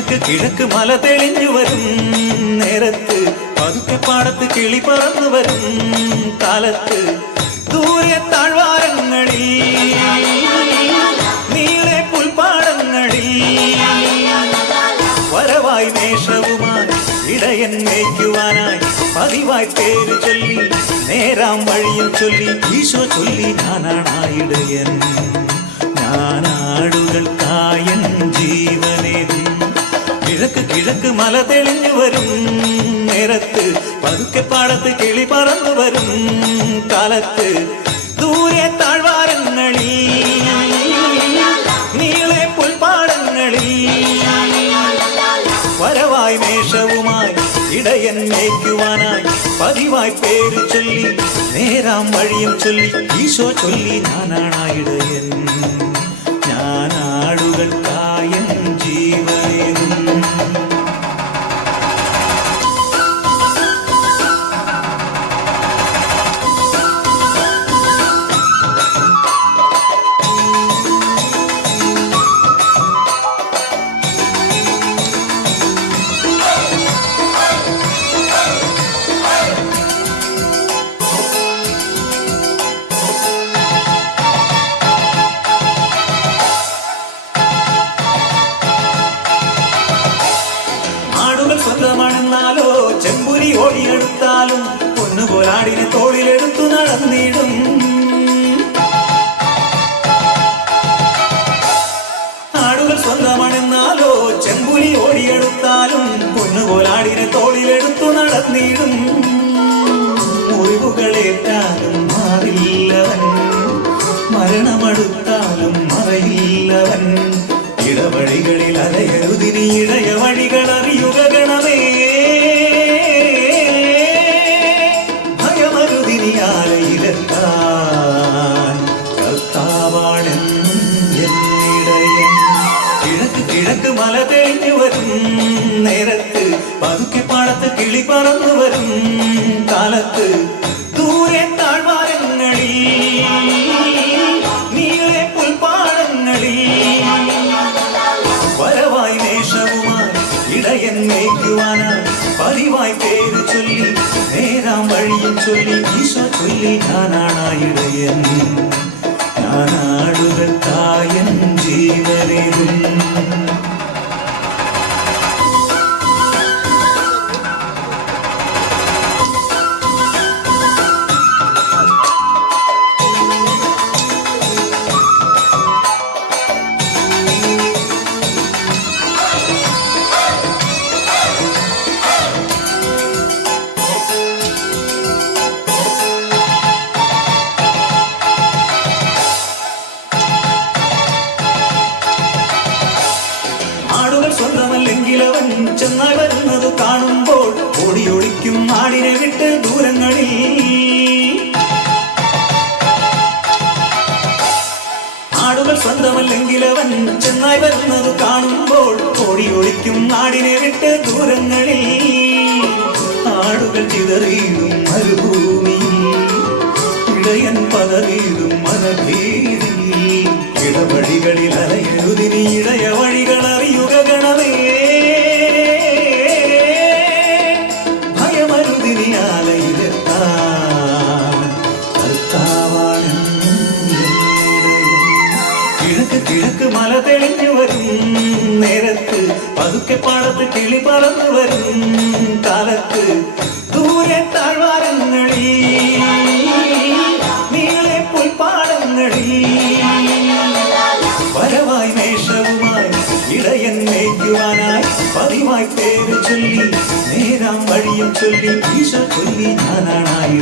കിഴക്ക് കിഴക്ക് മല തെളിഞ്ഞു വരും നേരത്ത് പതുക്കെ പാടത്ത് കിളി പറന്നു വരും കാലത്ത് ദൂരെ താഴ്വാരങ്ങളിൽ നീളെ പുൽപ്പാടങ്ങളിൽ വരവായി വേഷവുമായി ഇടയൻ മേയ്ക്കുവാനായി പതിവായി പേര് ചൊല്ലി നേരാം വഴിയും ചൊല്ലി ഈശോ ചൊല്ലി ഞാനാണായിടയൻ ഞാനാടുകൾക്കായൻ ജീവനേകും കിഴക്ക് കിഴക്ക് മല തെളിഞ്ഞു വരും നേരത്ത് പതുക്കെ പാടത്ത് കിളി പറന്നു വരും കാലത്ത് ദൂരെ താഴ്വാരങ്ങളിൽ നീളെ പുൽപ്പാടങ്ങളിൽ വരവായി വേഷവുമായി ഇടയൻ മേയ്ക്കുവാനായി പതിവായി പേര് ചൊല്ലി നേരാം വഴിയും ചൊല്ലി ഈശോ ചൊല്ലി ഞാനാണായിടയൻ ഞാനാടുകൾക്കായൻ ജീവനേകും. സ്വന്തമാണെന്നാലോ ചെമ്പുരി ഓടിയെടുത്താലും പൊന്നുപോലാടിനെ തോളിലെടുത്തു നടന്നിടും ആടുകൾ സ്വന്തമാണെന്നാലോ ചെമ്പുരി ഓടിയെടുത്താലും പൊന്നുപോലാടിനെ തോളിലെടുത്തു നടന്നിടും മുറിവുകളേറ്റാലും മാറില്ലവൻ മരണമടുത്താലും മറയില്ലവൻ ഇടവഴികളിൽ അലയരുതിനി ഇടയ വഴികൾ അറിയുക ഗണമേ ഭയമരുതിനിയാലയിലെത്താൻ കർത്താവാണെന്നും എന്നിടയൻ കിഴക്ക് കിഴക്ക് മല തെളിഞ്ഞു വരും നേരത്ത് പതുക്കെ പാടത്ത് കിളി പറന്നു വരും കാലത്ത് ദൂരെ താഴ്വാരങ്ങളിൽ നീളെ പുൽപ്പാടങ്ങളിൽ വരവായി വേഷവുമായി ഇടയൻ മേയ്ക്കുവാനായി പതിവായി പേര് ചൊല്ലി നേരാം വഴിയും ചൊല്ലി ഈശോ ചൊല്ലി ഞാനാണായിടയൻ ഞാനാടുകൾക്കായൻ ജീവനേകും. സ്വന്തമല്ലെങ്കിലവൻ ചെന്നാൽ വരുന്നത് കാണുമ്പോൾ ഓടിയൊളിക്കും ആടിനെ വിട്ട് ദൂരങ്ങളിൽ ആടുകൾ സ്വന്തമല്ലെങ്കിലവൻ ചെന്നാൽ വരുന്നത് കാണുമ്പോൾ ഓടിയൊളിക്കും ആടിനെ വിട്ട് ദൂരങ്ങളിൽ ആടുകൾ ചിതറിയിടും മരുഭൂമിയിൽ ഇടയൻ പതറിയിടും മനഭീതി ഇടവഴികളിൽ അലയരുതിനി ഇടയ വഴികൾ അറിയുക ഗണമേ ഭയമരുതിനിയാലയിലെത്താൻ കർത്താവാണെന്നും എന്നിടയൻ കിഴക്ക് കിഴക്ക് മല തെളിഞ്ഞു വരും നേരത്ത് പതുക്കെ പാടത്ത് കിളി പറന്നു വരും കാലത്ത് ദൂരെ താഴ്വാരങ്ങളിൽ നീളെ പുൽപ്പാടങ്ങളിൽ വരവായി വേഷവുമായി ഇടയൻ മേയ്ക്കുവാനായി പതിവായി പേര് ചൊല്ലി നേരാം വഴിയും ചൊല്ലി ഈശോ ചൊല്ലി ഞാനാണായി